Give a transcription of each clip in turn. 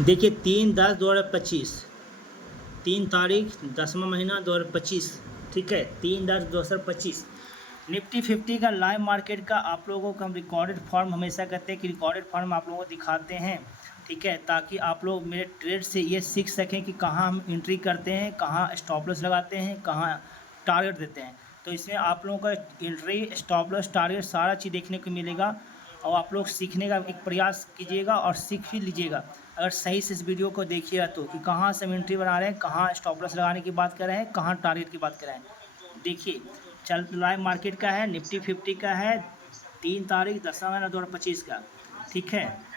देखिए 3/10/2025, 3 तारीख 10वां महीना 2025, ठीक है। 3/10/2025 निफ्टी 50 का लाइव मार्केट का आप लोगों को हम रिकॉर्डेड फॉर्म हमेशा कहते हैं कि रिकॉर्डेड फॉर्म आप लोगों को दिखाते हैं, ठीक है, ताकि आप लोग मेरे ट्रेड से ये सीख सकें कि कहाँ हम एंट्री करते हैं, कहाँ स्टॉप लॉस लगाते हैं, कहाँ टारगेट देते हैं। तो इसमें आप लोगों का एंट्री, स्टॉप लॉस, टारगेट सारा चीज़ देखने को मिलेगा और आप लोग सीखने का एक प्रयास कीजिएगा और सीख भी लीजिएगा अगर सही से इस वीडियो को देखिएगा तो, कि कहाँ से हम एंट्री बना रहे हैं, कहाँ स्टॉप लॉस लगाने की बात कर रहे हैं, कहाँ टारगेट की बात कर रहे हैं। देखिए चल लाइव मार्केट का है, निफ्टी 50 का है, 3 तारीख 10वां महीना 2025 का, ठीक है।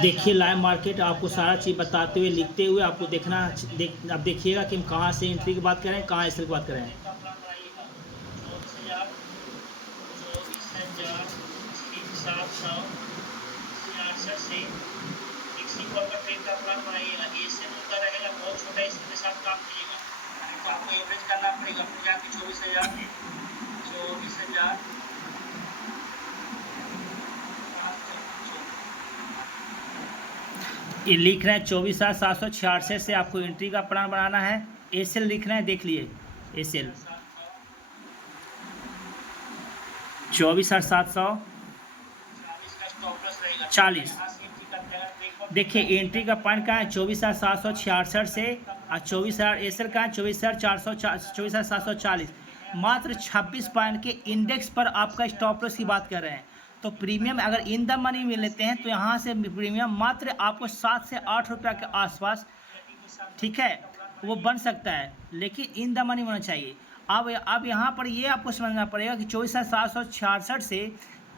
देखिए लाइव मार्केट आपको सारा चीज़ बताते हुए, लिखते हुए आपको देखना, अब देखिएगा कि हम कहाँ से एंट्री की बात करें, कहाँ एसएल की बात करें। आपको एवरेज करना पड़ेगा 24,000 ये लिख रहे हैं 24,766 से आपको एंट्री का प्लान बनाना है। एसएल लिख रहे हैं, देख लिए एसएल 24,740। देखिए एंट्री का पॉइंट कहाँ है, 24,766 से, और 24,000 एसएल का है 24,740। मात्र 26 पॉइंट के इंडेक्स पर आपका स्टॉप लॉस की बात कर रहे हैं। तो प्रीमियम अगर इन द मनी में लेते हैं तो यहाँ से प्रीमियम मात्र आपको 7 से 8 रुपये के आसपास, ठीक है, वो बन सकता है, लेकिन इन द मनी होना चाहिए। अब यहाँ पर ये आपको समझना पड़ेगा कि 24,766 से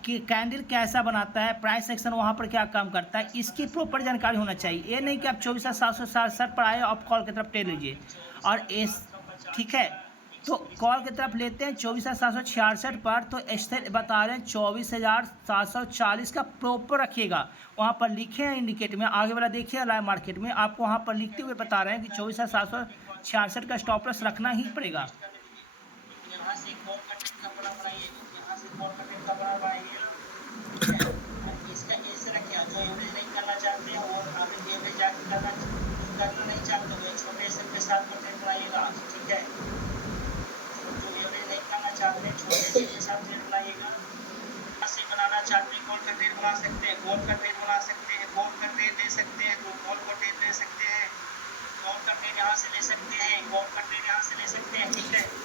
कि कैंडल कैसा बनाता है, प्राइस एक्शन वहाँ पर क्या काम करता है, इसकी प्रॉपर जानकारी होना चाहिए। ये नहीं कि आप 24,767 पर आए आप कॉल की तरफ टेल लीजिए और एस, ठीक है, तो कॉल की तरफ लेते हैं 24,766 पर, तो एस्टेट बता रहे हैं 24,740 का प्रॉपर रखिएगा। वहाँ पर लिखे हैं इंडिकेट में, आगे वाला देखिए लाइव मार्केट में आपको वहाँ पर लिखते हुए बता रहे हैं कि 24,766 का स्टॉप लॉस रखना ही पड़ेगा।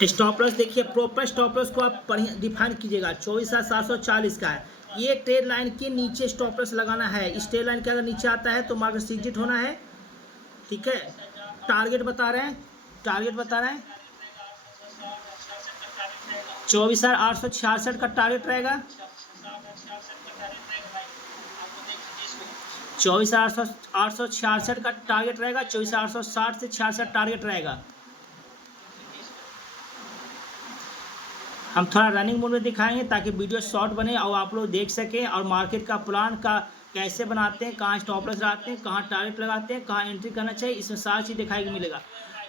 स्टॉप लॉस देखिए, प्रॉपर स्टॉप लॉस को आप बढ़िया डिफाइन कीजिएगा। 24,740 का है, ये ट्रेड लाइन के नीचे स्टॉप लॉस लगाना है। इस ट्रेड लाइन के अगर नीचे आता है तो मार्केट से एग्जिट होना है, ठीक है। टारगेट बता रहे हैं, 24,866 का टारगेट रहेगा, 24,866 का टारगेट रहेगा, 24,860 से 66 टारगेट रहेगा। हम थोड़ा रनिंग मोड में दिखाएंगे ताकि वीडियो शॉर्ट बने और आप लोग देख सकें और मार्केट का प्लान का कैसे बनाते हैं, कहाँ स्टॉप लॉस लगाते हैं, कहाँ टारगेट लगाते हैं, कहाँ एंट्री करना चाहिए, इसमें सारी चीज़ दिखाई मिलेगा।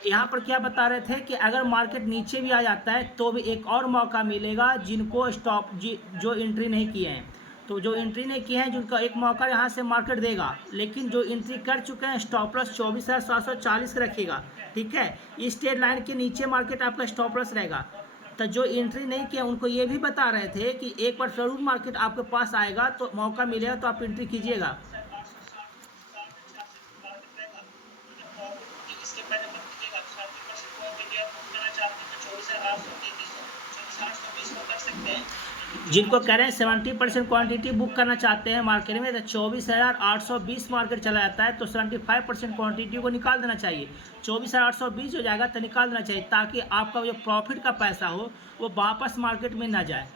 यहाँ पर क्या बता रहे थे कि अगर मार्केट नीचे भी आ जाता है तो भी एक और मौका मिलेगा जिनको जो एंट्री नहीं किए हैं, तो जो एंट्री नहीं किए हैं जिनका एक मौका यहाँ से मार्केट देगा, लेकिन जो एंट्री कर चुके हैं स्टॉप लॉस 24,740 का रखिएगा, ठीक है। इस ट्रेड लाइन के नीचे मार्केट आपका स्टॉप लॉस रहेगा। तो जो एंट्री नहीं किया उनको ये भी बता रहे थे कि एक बार जरूर मार्केट आपके पास आएगा तो मौका मिलेगा तो आप एंट्री कीजिएगा। जिनको कह रहे हैं 70% क्वांटिटी बुक करना चाहते हैं मार्केट में, तो 24,820 मार्केट चला जाता है तो 75% क्वांटिटी को निकाल देना चाहिए। 24,820 हो जाएगा तो निकाल देना चाहिए ताकि आपका जो प्रॉफिट का पैसा हो वो वापस मार्केट में ना जाए।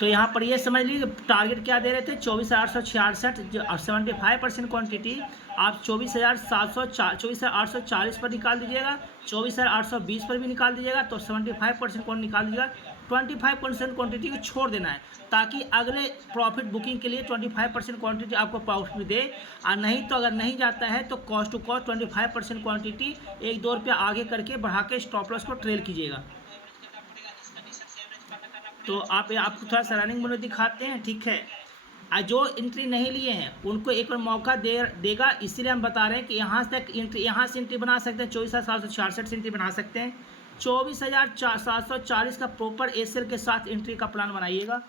तो यहाँ पर ये समझ लीजिए टारगेट क्या दे रहे थे 24,866 जो 75% क्वांटिटी आप 24,840 पर निकाल दीजिएगा, 24,820 पर भी निकाल दीजिएगा, तो 75% क्वांटिटी निकाल दीजिएगा। 25% क्वांटिटी को छोड़ देना है ताकि अगले प्रॉफिट बुकिंग के लिए 25% क्वांटिटी आपको प्रॉफिट दे। और नहीं तो अगर नहीं जाता है तो कॉस्ट टू कॉस्ट 25% क्वांटिटी 1-2 रुपया आगे करके बढ़ा के स्टॉप लॉस को ट्रेल कीजिएगा। तो आप आपको थोड़ा सा रनिंग में दिखाते हैं, ठीक है। जो एंट्री नहीं लिए हैं उनको एक बार मौका देगा, इसीलिए हम बता रहे हैं कि यहाँ तक एंट्री, यहाँ से एंट्री बना सकते हैं, 24,766 से एंट्री बना सकते हैं। 24,740 का प्रॉपर एसएल के साथ एंट्री का प्लान बनाइएगा।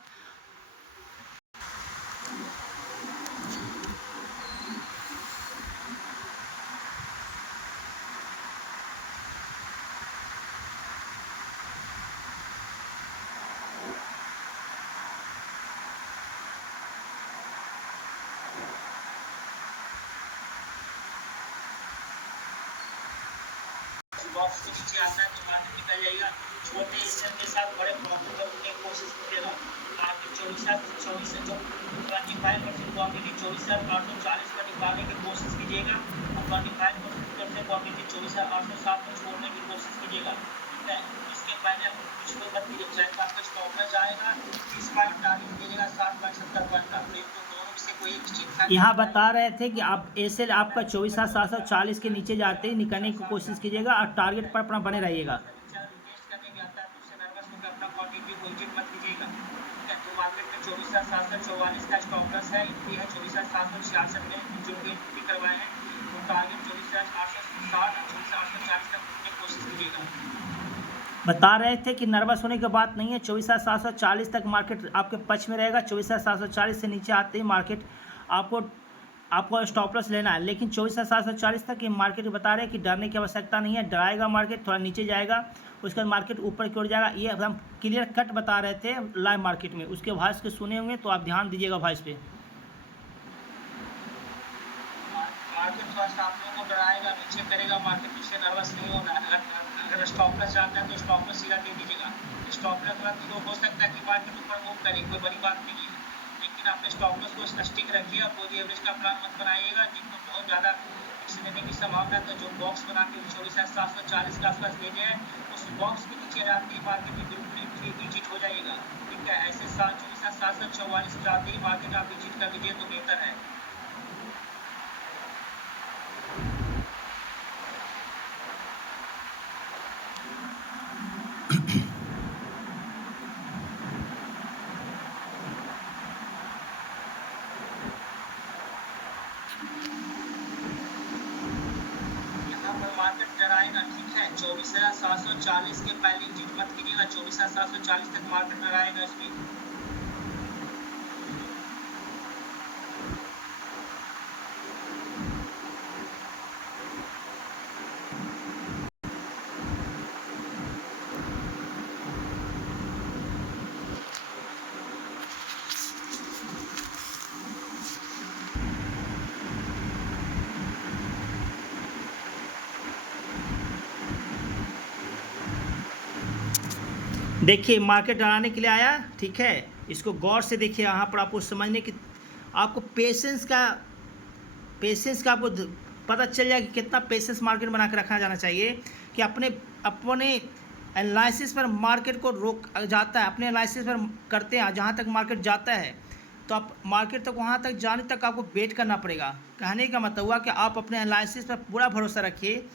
बॉक्स के नीचे आता है तो मार्केट निकल जाएगा। छोटे एसएल के साथ बड़े प्रॉफिट करने की कोशिश करेगा। मार्केट 24,024 से जो 25% क्वांटिटी 24,840 पर निकालने की कोशिश कीजिएगा और 25% क्वांटिटी 24,807 पर छोड़ने की कोशिश कीजिएगा, ठीक है। इसके पहले कुछ भी मत कीजिए, चाहे आपका स्टॉप में जाएगा 30 पॉइंट टारगेट दीजिएगा 60 पॉइंट 70 पॉइंट का, यहाँ बता रहे थे कि आप एसएल आपका 24,740 के नीचे जाते ही निकलने की कोशिश कीजिएगा और टारगेट पर अपना बने रहिएगा। बता रहे थे कि नर्वस होने की बात नहीं है, 24,740 तक मार्केट आपके पक्ष में रहेगा। 24,740 से नीचे आते ही मार्केट आपको स्टॉप लॉस लेना है, लेकिन 24,740 तक ये मार्केट बता रहे हैं कि डरने की आवश्यकता नहीं है। डराएगा मार्केट, थोड़ा नीचे जाएगा, उसके बाद मार्केट ऊपर की ओर जाएगा। ये एकदम क्लियर कट बता रहे थे लाइव मार्केट में, उसके वॉइस के सुने होंगे तो आप ध्यान दीजिएगा वॉइस पे। मार्केट थोड़ा सा आप लोगों को डराएगा, नीचे करेगा मार्केट, इससे नर्वस नहीं होना है। अगर स्टॉप लॉस जाता है तो स्टॉप लॉस सीधा दे दीजिएगा। स्टॉप लॉस तो हो सकता है कि मार्केट ऊपर मूव करे, कोई बड़ी बात नहीं है, लेकिन आपने स्टॉप लॉस को स्टिक रखिए और कोई एवरेज का प्लान मत बनाइएगा जिनको बहुत ज़्यादा रिस्क लेने की संभावना है। तो जो बॉक्स बना के 24,740 के आसपास ले जाए उस बॉक्स के नीचे जाते ही मार्केट में बिल्कुल विजिट हो जाएगा, ठीक है। ऐसे 24,744 जाते ही मार्केट आप विजिट कर लीजिए तो बेहतर है। मार्केट डराएगा, ठीक है। 24,740 के पहले एग्जिट मत कीजिएगा, 24,740 तक मार्केट डराएगा इसमें। देखिए मार्केट डराने के लिए आया, ठीक है। इसको गौर से देखिए, यहाँ पर आपको समझने की, आपको पेशेंस का आपको पता चल जाए कि कितना पेशेंस मार्केट बना के रखना जाना चाहिए कि अपने एनालिसिस पर मार्केट को रोक जाता है, अपने एनालिसिस पर करते हैं जहाँ तक मार्केट जाता है तो आप मार्केट तक वहाँ तक जाने तक आपको वेट करना पड़ेगा। कहने का मतलब हुआ कि आप अपने एनालिसिस पर पूरा भरोसा रखिए,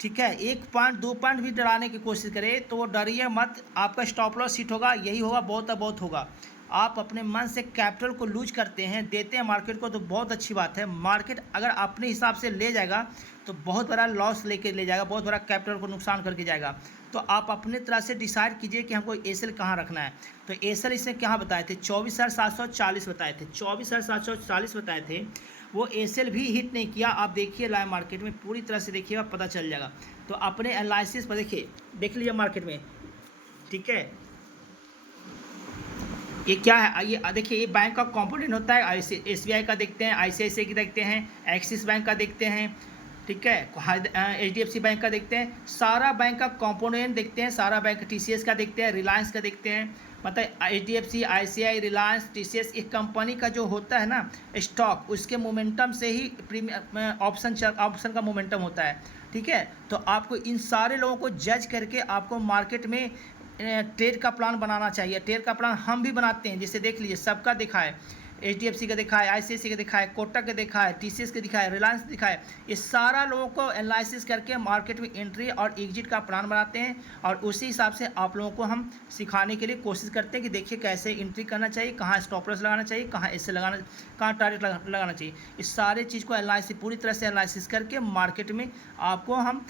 ठीक है। 1 पॉइंट 2 पॉइंट भी डराने की कोशिश करें तो वो डरिए मत, आपका स्टॉप लॉस हिट होगा, यही होगा, बहुत होगा। आप अपने मन से कैपिटल को लूज करते हैं, देते हैं मार्केट को तो बहुत अच्छी बात है। मार्केट अगर अपने हिसाब से ले जाएगा तो बहुत बड़ा लॉस लेके ले जाएगा, बहुत बड़ा कैपिटल को नुकसान करके जाएगा। तो आप अपने तरह से डिसाइड कीजिए कि हमको एसएल कहाँ रखना है। तो एसएल इसने कहाँ बताए थे, 24,740 बताए थे, 24,740 बताए थे। वो एसएल भी हिट नहीं किया। आप देखिए लाइव मार्केट में पूरी तरह से देखिएगा, पता चल जाएगा। तो अपने एनालिसिस पर देखिए, देख लीजिए मार्केट में, ठीक है। ये क्या है, ये देखिए, ये बैंक का कंपोनेंट होता है। एसबीआई का देखते हैं, आईसीआईसीआई की देखते हैं, एक्सिस बैंक का देखते हैं, ठीक है। HDFC बैंक का देखते हैं, सारा बैंक का कंपोनेंट देखते हैं, सारा बैंक TCS का देखते हैं, रिलायंस का देखते हैं। मतलब HDFC, ICI, रिलायंस, TCS, एक कंपनी का जो होता है ना स्टॉक, उसके मोमेंटम से ही प्रीमियम ऑप्शन का मोमेंटम होता है। ठीक है, तो आपको इन सारे लोगों को जज करके आपको मार्केट में ट्रेड का प्लान बनाना चाहिए। ट्रेड का प्लान हम भी बनाते हैं, जैसे देख लीजिए सबका देखा है, HDFC का देखा है, ICICI का देखा है, कोटक का देखा है, TCS का दिखा है, रिलायंस दिखा है। ये सारा लोगों को एनालिसिस करके मार्केट में एंट्री और एग्जिट का प्लान बनाते हैं, और उसी हिसाब से आप लोगों को हम सिखाने के लिए कोशिश करते हैं कि देखिए कैसे एंट्री करना चाहिए, कहाँ स्टॉप लॉस लगाना चाहिए, कहाँ ऐसे लगाना, कहाँ टारगेट लगाना चाहिए। इस सारे चीज़ को एनालिसिस, पूरी तरह से एनालिसिस करके मार्केट में आपको हम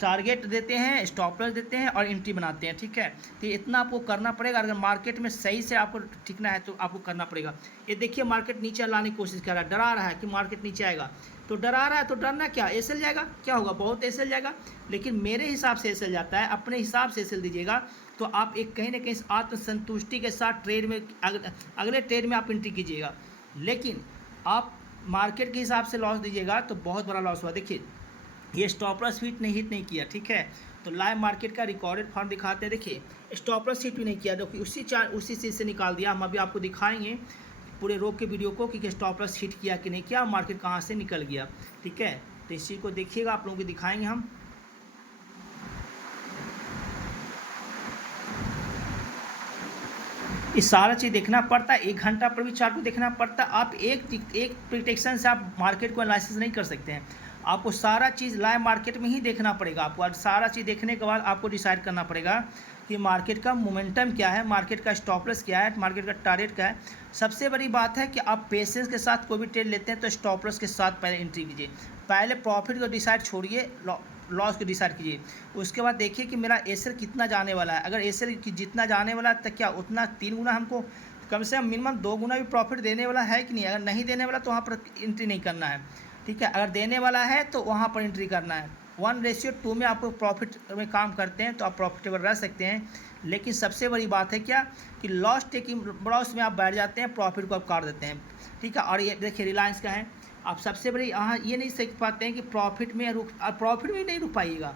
टारगेट देते हैं, स्टॉप लॉस देते हैं और एंट्री बनाते हैं। ठीक है, तो इतना आपको करना पड़ेगा। अगर मार्केट में सही से आपको टिकना है तो आपको करना पड़ेगा। ये देखिए मार्केट नीचे लाने की कोशिश कर रहा है, डरा रहा है कि मार्केट नीचे आएगा, तो डरा रहा है तो डरना क्या, एसएल जाएगा, क्या होगा, बहुत एसएल जाएगा। लेकिन मेरे हिसाब से एसएल जाता है, अपने हिसाब से एसएल दीजिएगा तो आप एक कहीं ना कहीं आत्मसंतुष्टि के साथ ट्रेड में अगले ट्रेड में आप एंट्री कीजिएगा। लेकिन आप मार्केट के हिसाब से लॉस दीजिएगा तो बहुत बड़ा लॉस हुआ। देखिए ये स्टॉप लॉस हिट नहीं किया। ठीक है, तो लाइव मार्केट का रिकॉर्डेड फॉर्म दिखाते हैं। देखिए स्टॉप लॉस हिट भी नहीं किया, देखिए उसी चीज़ से निकाल दिया। हम अभी आपको दिखाएंगे पूरे रोक के वीडियो को कि स्टॉप लॉस हिट किया कि नहीं किया, मार्केट कहाँ से निकल गया। ठीक है, तो इस चीज़ को देखिएगा, आप लोगों को दिखाएंगे हम। ये सारा चीज़ देखना पड़ता है, 1 घंटा पर भी चार्ट को देखना पड़ता है। आप एक प्रिडिक्शन से आप मार्केट को एनालिसिस नहीं कर सकते हैं, आपको सारा चीज़ लाइव मार्केट में ही देखना पड़ेगा। आपको और सारा चीज़ देखने के बाद आपको डिसाइड करना पड़ेगा कि मार्केट का मोमेंटम क्या है, मार्केट का स्टॉप लॉस क्या है, मार्केट का टारगेट क्या है। सबसे बड़ी बात है कि आप पेशेंस के साथ कोई भी ट्रेड लेते हैं तो स्टॉप लॉस के साथ पहले एंट्री कीजिए। पहले प्रॉफिट को डिसाइड छोड़िए, लॉस को डिसाइड कीजिए। उसके बाद देखिए कि मेरा एसएल कितना जाने वाला है। अगर एसएल जितना जाने वाला है तो क्या उतना 3 गुना हमको, कम से कम मिनिमम 2 गुना भी प्रॉफिट देने वाला है कि नहीं। अगर नहीं देने वाला तो वहाँ पर एंट्री नहीं करना है। ठीक है, अगर देने वाला है तो वहाँ पर एंट्री करना है। 1:2 में आपको प्रॉफिट में काम करते हैं तो आप प्रॉफिटेबल रह सकते हैं। लेकिन सबसे बड़ी बात है क्या कि लॉस टेकिंग लॉस में आप बैठ जाते हैं, प्रॉफिट को आप काट देते हैं। ठीक है, और ये देखिए रिलायंस का है, आप सबसे बड़ी यहाँ ये नहीं सीख पाते हैं कि प्रॉफिट में नहीं रुक पाइएगा।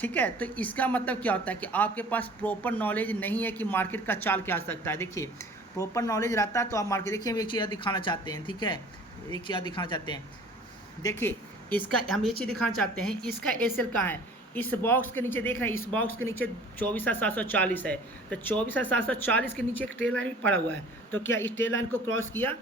ठीक है, तो इसका मतलब क्या होता है कि आपके पास प्रॉपर नॉलेज नहीं है कि मार्केट का चाल क्या आ सकता है। देखिए प्रॉपर नॉलेज रहता है तो आप मार्केट, देखिए हम एक चीज़ दिखाना चाहते हैं। ठीक है, एक चीज़ दिखाना चाहते हैं, देखिए इसका हम ये चीज़ दिखाना चाहते हैं, इसका एसएल कहाँ है, इस बॉक्स के नीचे देख रहे हैं, इस बॉक्स के नीचे 24,740 है। तो 24,740 के नीचे एक ट्रेल लाइन भी पड़ा हुआ है। तो क्या इस ट्रेल लाइन को क्रॉस किया,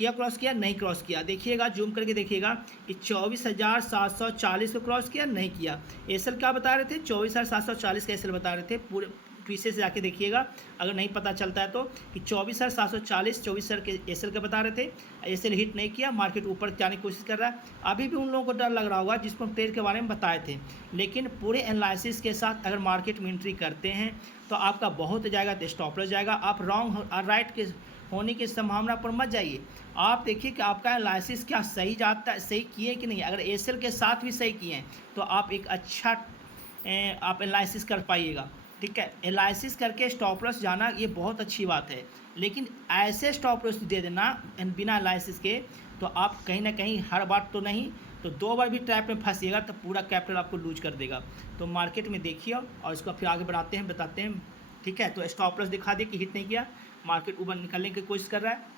क्रॉस किया, नहीं क्रॉस किया। देखिएगा जूम करके देखिएगा, ये 24,740 को क्रॉस किया, नहीं किया। एसएल क्या बता रहे थे, 24,740 का एसएल बता रहे थे। पूरे पीछे से जाके देखिएगा, अगर नहीं पता चलता है तो, कि 24,740 24,000 के एसएल का बता रहे थे। एसएल हिट नहीं किया, मार्केट ऊपर जाने की कोशिश कर रहा है। अभी भी उन लोगों को डर लग रहा होगा जिसको हम ट्रेड के बारे में बताए थे। लेकिन पूरे एनालिसिस के साथ अगर मार्केट में एंट्री करते हैं तो आपका बहुत जाएगा, तो स्टॉप लॉस जाएगा। आप रॉन्ग और राइट के होने की संभावना पर मत जाइए। आप देखिए कि आपका एनालिसिस क्या सही जाता है, सही किए कि नहीं। अगर एसएल के साथ भी सही किए हैं तो आप एक अच्छा आप एनालिसिस कर पाइएगा। ठीक है, एनालिसिस करके स्टॉप लॉस जाना ये बहुत अच्छी बात है। लेकिन ऐसे स्टॉप लॉस दे देना बिना एनालिसिस के, तो आप कहीं ना कहीं हर बार तो नहीं तो 2 बार भी ट्रैप में फंसिएगा तो पूरा कैपिटल आपको लूज कर देगा। तो मार्केट में देखिए और इसको फिर आगे बढ़ाते हैं, बताते हैं। ठीक है, तो स्टॉप लॉस दिखा दिए कि हिट नहीं किया, मार्केट ऊपर निकलने की कोशिश कर रहा है।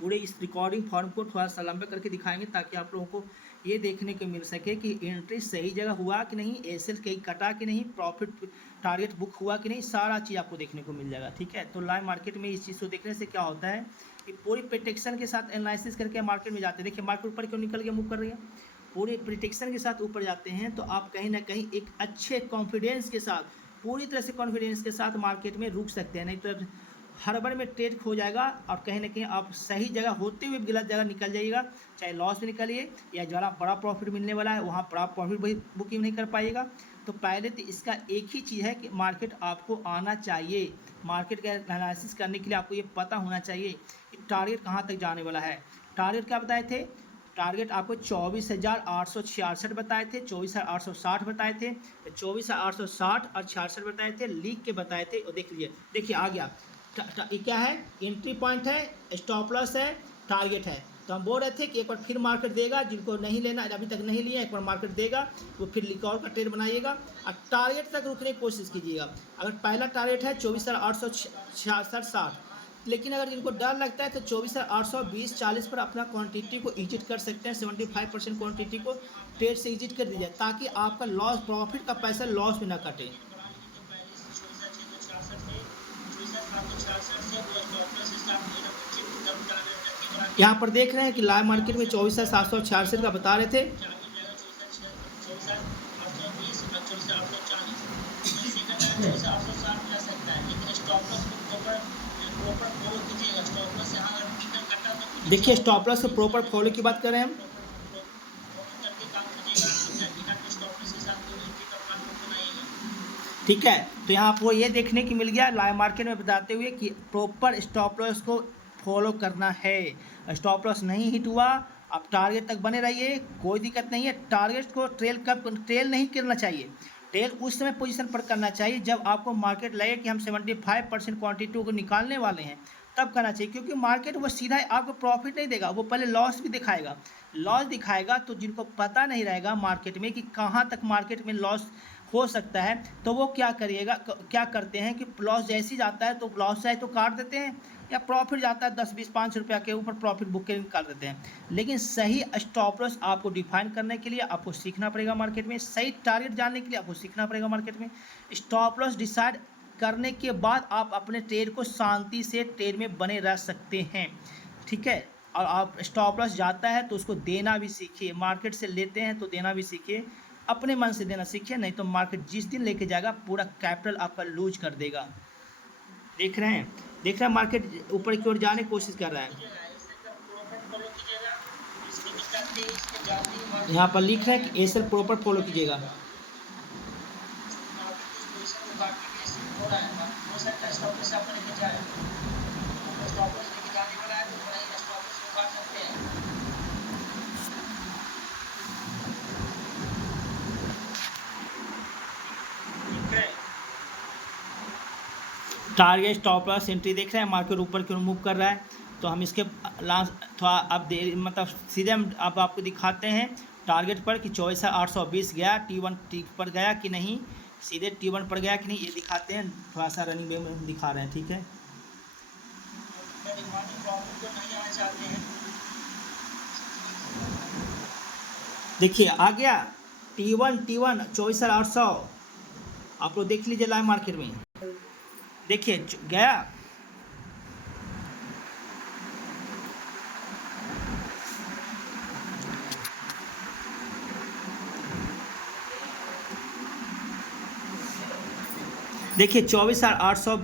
पूरे इस रिकॉर्डिंग फॉर्म को थोड़ा सा लंबे करके दिखाएंगे ताकि आप लोगों को ये देखने को मिल सके कि एंट्री सही जगह हुआ कि नहीं, एसएल कहीं कटा कि नहीं, प्रॉफिट टारगेट बुक हुआ कि नहीं, सारा चीज़ आपको देखने को मिल जाएगा। ठीक है, तो लाइव मार्केट में इस चीज़ को देखने से क्या होता है कि पूरी प्रिडिक्शन के साथ एनालिसिस करके मार्केट में जाते हैं। देखिए मार्केट ऊपर क्यों निकल के मूव कर रही है, पूरी प्रिडिक्शन के साथ ऊपर जाते हैं तो आप कहीं ना कहीं एक अच्छे कॉन्फिडेंस के साथ, पूरी तरह से कॉन्फिडेंस के साथ मार्केट में रुक सकते हैं। नहीं तो हड़बड़ में ट्रेड खो जाएगा और कहीं ना कहीं आप सही जगह होते हुए गलत जगह निकल जाइएगा। चाहे लॉस में निकलिए या जहाँ बड़ा प्रॉफिट मिलने वाला है वहाँ बड़ा प्रॉफिट बुकिंग नहीं कर पाइएगा। तो पहले तो इसका एक ही चीज़ है कि मार्केट आपको आना चाहिए। मार्केट का एनालिसिस करने के लिए आपको ये पता होना चाहिए कि टारगेट कहाँ तक जाने वाला है। टारगेट क्या बताए थे, टारगेट आपको 24,866 बताए थे, 24,860 बताए थे, 24,860 और 66 बताए थे, लीग के बताए थे। और देख लीजिए, देखिए आ गया। ये क्या है, एंट्री पॉइंट है, स्टॉप लॉस है, टारगेट है। तो हम बोल रहे थे कि एक बार फिर मार्केट देगा, जिनको नहीं लेना अभी तक नहीं लिया एक बार मार्केट देगा वो फिर लिकॉर का ट्रेड बनाइएगा और टारगेट तक रुकने की कोशिश कीजिएगा। अगर पहला टारगेट है 24,866.60, लेकिन अगर जिनको डर लगता है तो 24,820-40 पर अपना क्वांटिटी को एग्जिट कर सकते हैं। 75% क्वांटिटी को ट्रेड से एग्जिट कर दीजिए ताकि आपका लॉस प्रॉफिट का पैसा लॉस में ना कटे। यहाँ पर देख रहे हैं कि लाइव मार्केट में 24,766 का बता रहे थे। देखिए स्टॉप लॉस को प्रॉपर फॉलो की बात कर रहे हैं हम। ठीक है, तो यहाँ आपको ये देखने की मिल गया लाइव मार्केट में बताते हुए कि प्रॉपर स्टॉप लॉस को फॉलो करना है। स्टॉप लॉस नहीं हिट हुआ, आप टारगेट तक बने रहिए, कोई दिक्कत नहीं है। टारगेट को ट्रेल नहीं करना चाहिए। ट्रेल उस समय पोजीशन पर करना चाहिए जब आपको मार्केट लगे कि हम 75% क्वांटिटी को निकालने वाले हैं, तब करना चाहिए, क्योंकि मार्केट वो सीधा आपको प्रॉफिट नहीं देगा, वो पहले लॉस भी दिखाएगा। लॉस दिखाएगा तो जिनको पता नहीं रहेगा मार्केट में कि कहाँ तक मार्केट में लॉस हो सकता है, तो वो क्या करते हैं कि लॉस जैसे ही जाता है तो लॉस चाहे तो काट देते हैं, या प्रॉफिट जाता है 10, 20, 5 रुपया के ऊपर प्रॉफिट बुक के निकाल देते हैं। लेकिन सही स्टॉप लॉस आपको डिफाइन करने के लिए आपको सीखना पड़ेगा मार्केट में, सही टारगेट जानने के लिए आपको सीखना पड़ेगा मार्केट में। स्टॉप लॉस डिसाइड करने के बाद आप अपने ट्रेड को शांति से ट्रेड में बने रह सकते हैं। ठीक है, और आप स्टॉप लॉस जाता है तो उसको देना भी सीखिए। मार्केट से लेते हैं तो देना भी सीखिए, अपने मन से देना सीखिए, नहीं तो मार्केट जिस दिन लेके जाएगा पूरा कैपिटल आपका लूज कर देगा। देख रहे हैं मार्केट ऊपर की ओर जाने की कोशिश कर रहा है। यहाँ पर लिख रहे हैं कि एसएल प्रॉपर फॉलो कीजिएगा। टारगेट स्टॉप लॉस एंट्री देख रहे हैं, मार्केट ऊपर की ओर मूव कर रहा है, तो हम इसके लास्ट थोड़ा अब मतलब सीधे हम अब आपको दिखाते हैं टारगेट पर कि 24,820 गया, T1 पर गया कि नहीं, सीधे T1 पर गया कि नहीं, ये दिखाते हैं। थोड़ा सा रनिंग वे में दिखा रहे हैं। ठीक है, देखिए आ गया T1 24,800, आप लोग देख लीजिए लाइव मार्केट में, देखिए गया। देखिए 24,800,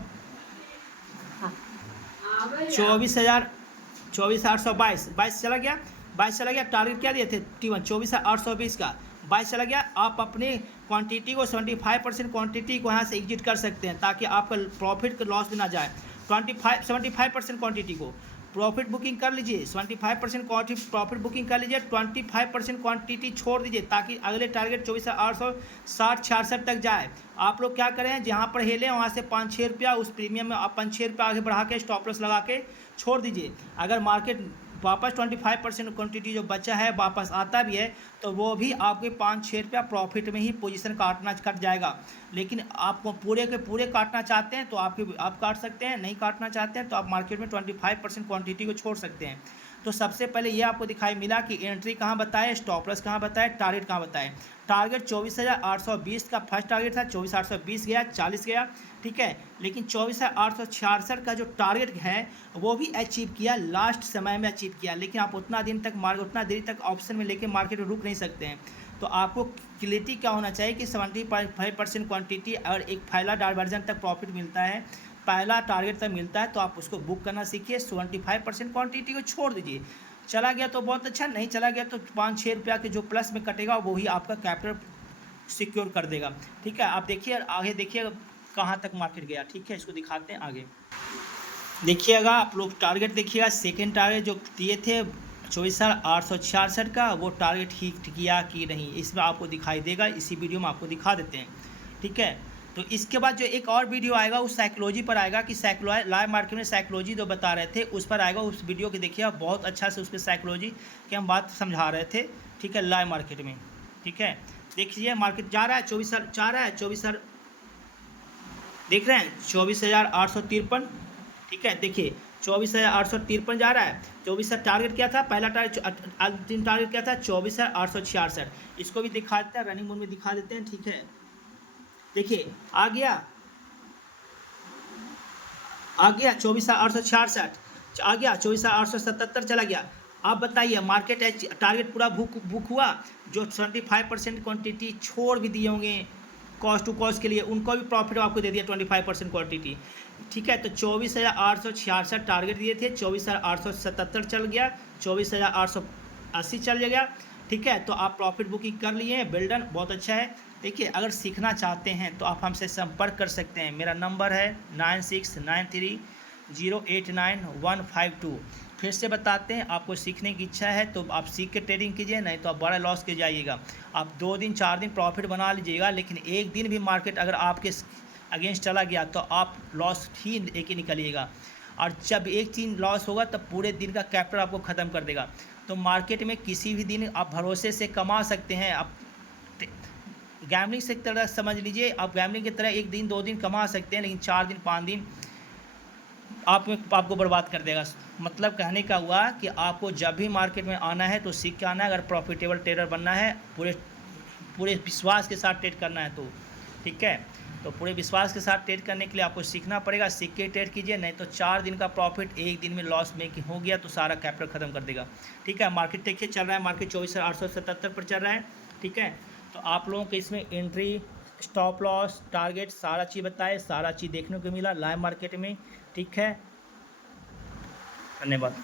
22,822 चला गया, 22 चला गया। टारगेट क्या दिए थे T1 24,820 का, 22 चला गया। आप अपने क्वांटिटी को 75% क्वांटिटी को यहाँ से एग्जिट कर सकते हैं ताकि आपका प्रॉफिट का लॉस भी ना जाए। 75% क्वांटिटी को प्रॉफिट बुकिंग कर लीजिए, 75% प्रॉफिट बुकिंग कर लीजिए, 25% क्वांटिटी छोड़ दीजिए ताकि अगले टारगेट 24,860-66 तक जाए। आप लोग क्या करें, जहाँ पर हेलें वहाँ से 5-6 रुपया उस प्रीमियम में आप 5-6 रुपया आगे बढ़ा के स्टॉप लॉस लगा के छोड़ दीजिए। अगर मार्केट वापस 25% क्वांटिटी जो बचा है वापस आता भी है तो वो भी आपके 5-6 रुपया प्रॉफिट में ही पोजीशन कट जाएगा। लेकिन आपको पूरे के पूरे काटना चाहते हैं तो आप काट सकते हैं, नहीं काटना चाहते हैं तो आप मार्केट में 25% क्वांटिटी को छोड़ सकते हैं। तो सबसे पहले ये आपको दिखाई मिला कि एंट्री कहाँ बताए, स्टॉप लॉस कहाँ बताए, टारगेट कहाँ बताए। टारगेट 24,820 का फर्स्ट टारगेट था, 24,820 गया, 40 गया। ठीक है, लेकिन 24,866 का जो टारगेट है वो भी अचीव किया, लास्ट समय में अचीव किया। लेकिन आप उतना देरी तक ऑप्शन में लेके मार्केट में रुक नहीं सकते हैं। तो आपको क्लियरिटी क्या होना चाहिए कि 75% क्वांटिटी और एक पहला डाइवर्जन तक प्रॉफिट मिलता है, पहला टारगेट तक मिलता है, तो आप उसको बुक करना सीखिए। 75% क्वांटिटी को छोड़ दीजिए। चला गया तो बहुत अच्छा, नहीं चला गया तो 5-6 रुपया के जो प्लस में कटेगा वही आपका कैपिटल सिक्योर कर देगा। ठीक है, आप देखिए आगे, देखिए कहाँ तक मार्केट गया। ठीक है, इसको दिखाते हैं आगे। देखिएगा आप लोग टारगेट देखिएगा, सेकेंड टारगेट जो दिए थे 24,866 का, वो टारगेट हिट किया कि नहीं इसमें आपको दिखाई देगा। इसी वीडियो में आपको दिखा देते हैं। ठीक है, तो इसके बाद जो एक और वीडियो आएगा उस साइकोलॉजी पर आएगा कि लाइव मार्केट में साइकोलॉजी जो बता रहे थे उस पर आएगा। उस वीडियो को देखिए आप, बहुत अच्छा से उस पर साइकोलॉजी की हम बात समझा रहे थे, ठीक है, लाइव मार्केट में। ठीक है, देखिए मार्केट जा रहा है 24,000 जा रहा है 24,000, देख रहे हैं 24,853। ठीक है, देखिए 24,853 जा रहा है। 24,000 टारगेट क्या था, पहला टारगेट क्या था 24,866। इसको भी दिखा देते हैं, रनिंग मोड में दिखा देते हैं। ठीक है, देखिए आ गया 24,866, आ गया 24,877 चला गया। आप बताइए मार्केट टारगेट पूरा बुक हुआ। जो 25% क्वांटिटी छोड़ भी दिए होंगे कॉस्ट टू कॉस्ट के लिए, उनको भी प्रॉफिट आपको दे दिया 25% क्वांटिटी। ठीक है, तो 24,866 टारगेट दिए थे, 24,877 चल गया, 24,880 चल गया। ठीक है, तो आप प्रॉफिट बुकिंग कर लिए हैं, वेल डन, बहुत अच्छा है। देखिए अगर सीखना चाहते हैं तो आप हमसे संपर्क कर सकते हैं। मेरा नंबर है 9693089152। फिर से बताते हैं, आपको सीखने की इच्छा है तो आप सीख के ट्रेडिंग कीजिए, नहीं तो आप बड़ा लॉस के जाइएगा। आप 2 दिन 4 दिन प्रॉफिट बना लीजिएगा, लेकिन एक दिन भी मार्केट अगर आपके अगेंस्ट चला गया तो आप लॉस ही लेके निकलिएगा। और जब एक चीज़ लॉस होगा तब पूरे दिन का कैपिटल आपको ख़त्म कर देगा। तो मार्केट में किसी भी दिन आप भरोसे से कमा सकते हैं। आप गैमलिंग से तरह समझ लीजिए, आप गैमलिंग की तरह एक दिन 2 दिन कमा सकते हैं, लेकिन 4 दिन 5 दिन आपको बर्बाद कर देगा। मतलब कहने का हुआ कि आपको जब भी मार्केट में आना है तो सीख के आना है। अगर प्रॉफिटेबल ट्रेडर बनना है, पूरे विश्वास के साथ ट्रेड करना है तो ठीक है, तो पूरे विश्वास के साथ ट्रेड करने के लिए आपको सीखना पड़ेगा। सीख के ट्रेड कीजिए, नहीं तो 4 दिन का प्रॉफिट एक दिन में लॉस मेकिंग हो गया तो सारा कैपिटल ख़त्म कर देगा। ठीक है, मार्केट देखिए चल रहा है, मार्केट 24,877 पर चल रहा है। ठीक है, तो आप लोगों को इसमें एंट्री, स्टॉप लॉस, टारगेट सारा चीज़ बताए, सारा चीज़ देखने को मिला लाइव मार्केट में। ठीक है, धन्यवाद।